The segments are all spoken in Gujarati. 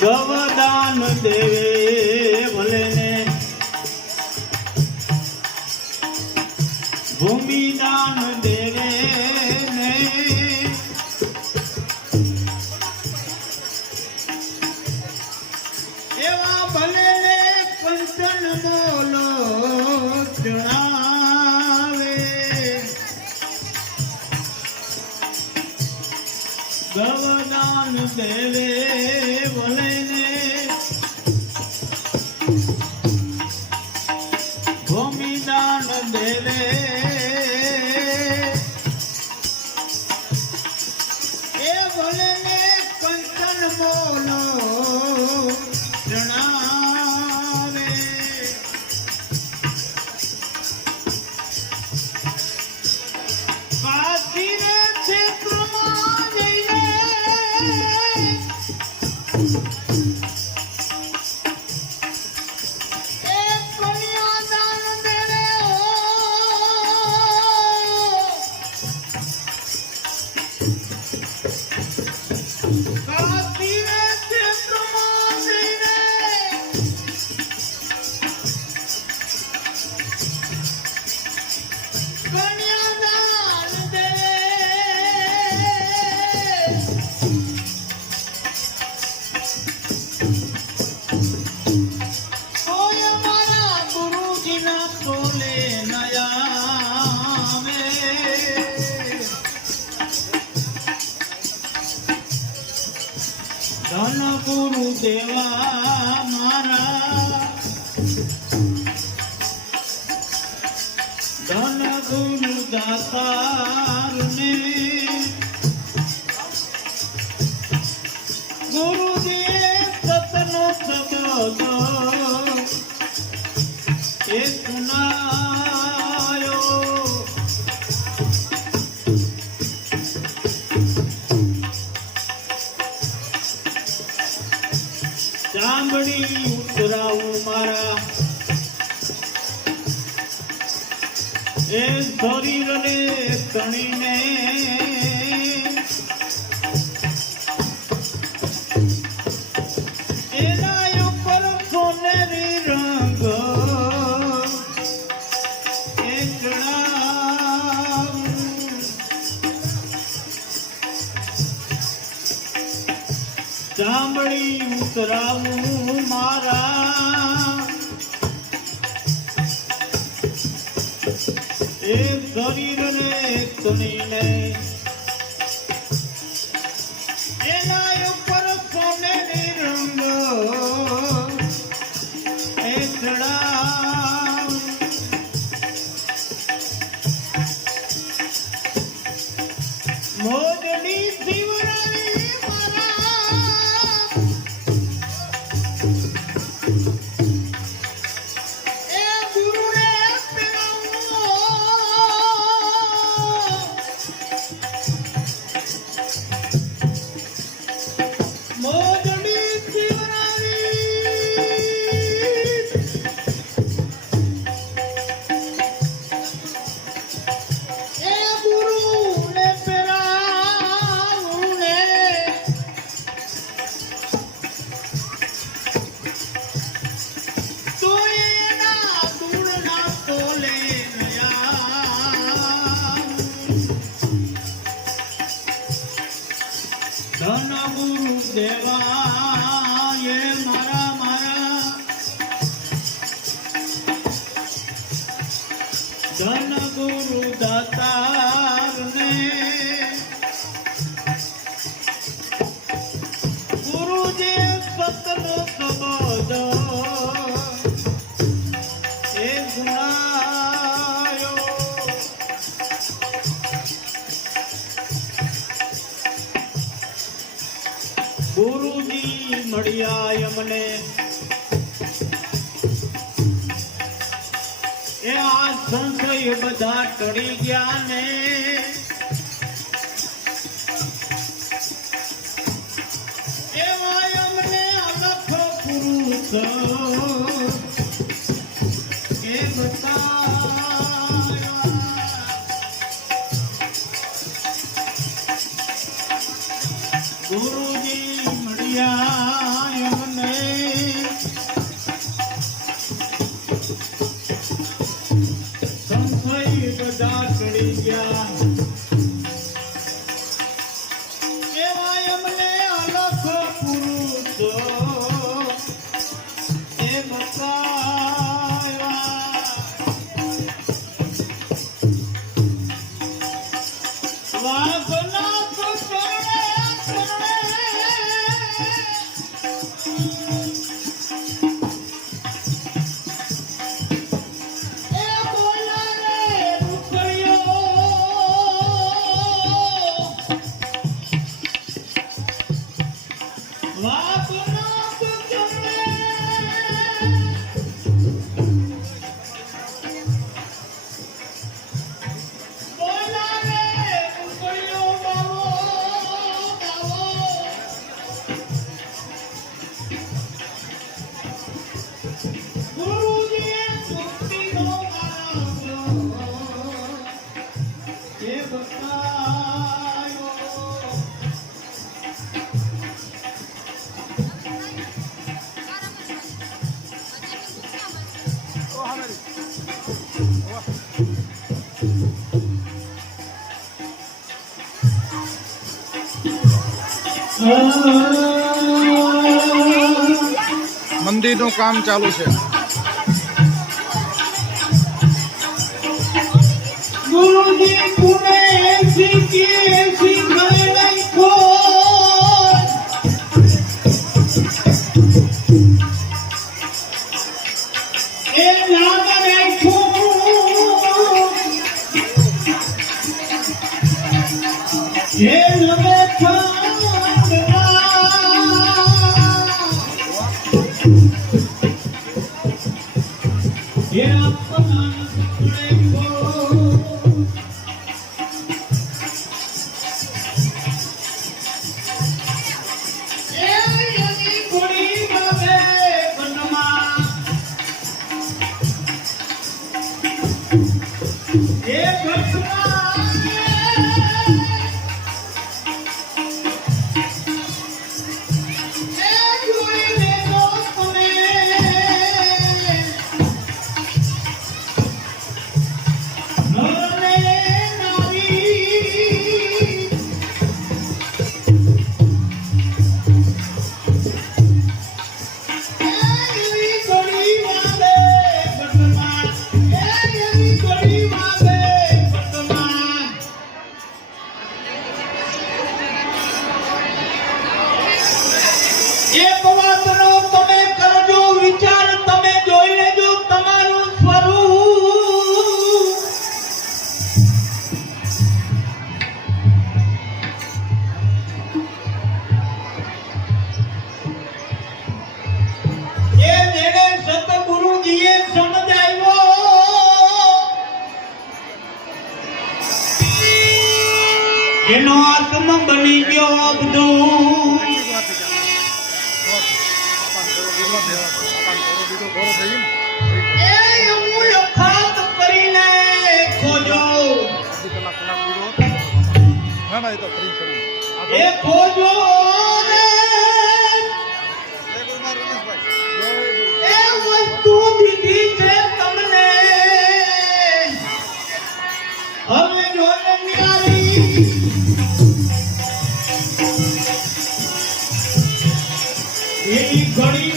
ગવદાન દેવે. ગવદાન દેવે ભલે Go, Neil! ગુરુ દાતારને ગુરુજી સતનો શબ્દ એ સુનાયો ચામડી ઉતરાવું મારા એ શરીરને તણીને એના ઉપર સોનેરી રંગ ચામડી ઉતરાવું મારા એ શરીરને તણીને ધન ગુરુ દાતારને ગુરુજી સતનો સંબોધ. એ ગુણાયો. ગુરુજી મળ્યા અમને એ આ સંશય બધા ટળી ગયા ને. એવા અમને અલખ એ ગુરુજી ચંડીનું કામ ચાલુ છે. ગુરુજી પુણે શીખી શીખે નાખો એ ના ના એ તો ફ્રી કરી એ રે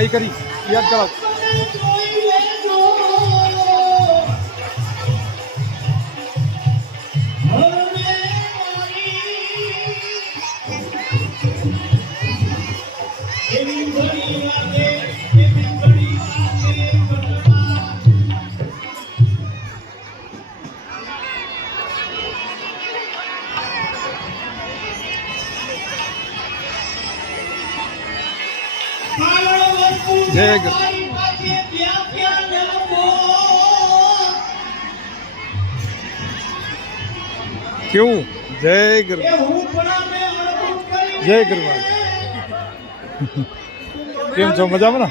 હા એ કરી યાદ કરાવ જય કેવું? જય ગુરુ જય ગુરુવાજ કેમ છો? મજામાં ને?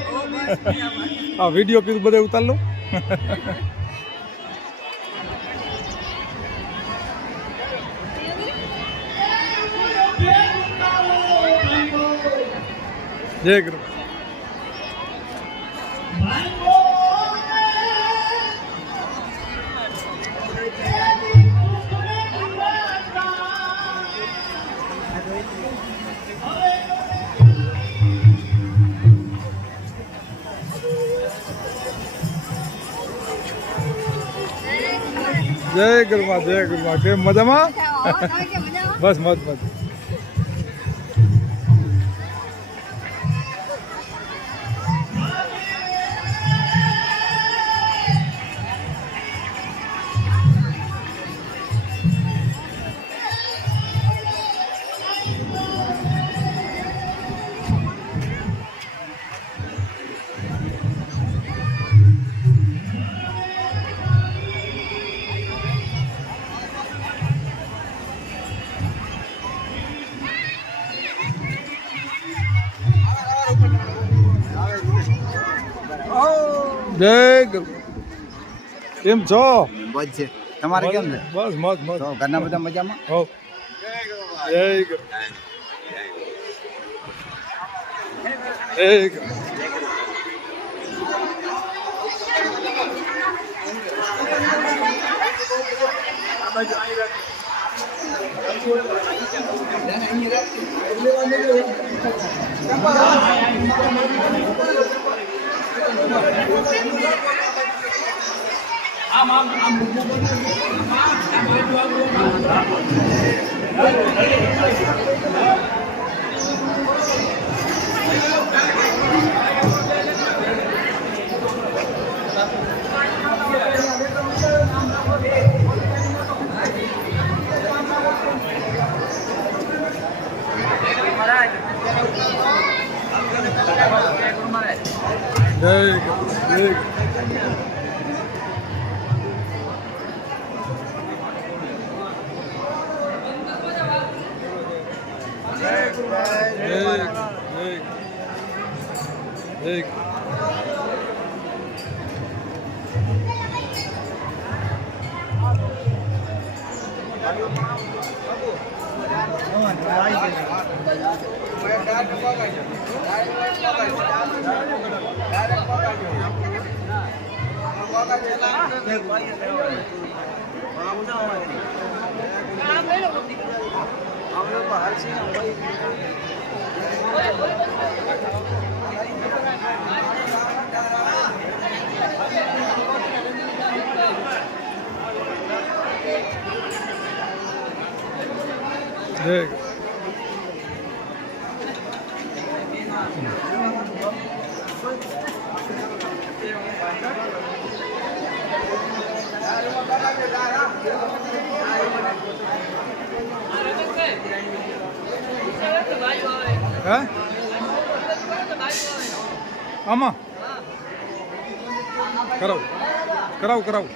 આ વીડિયો કીધું બધે ઉતાર લો. જય ગુરુ જય ગુરુમાં જય ગુરુમાં. કેમ મજામાં? બસ મત મત. જય કેમ છો? બસ છે. તમારે કેમ છે? બસ મત મત ઘરના બધા મજામાં? હો. જય આમ આમ આમ આમ આમ આમ એક એક એક ડાયરેક્ટ There you. হ্যাঁ આમાં કરાવ કરાવ કરાવ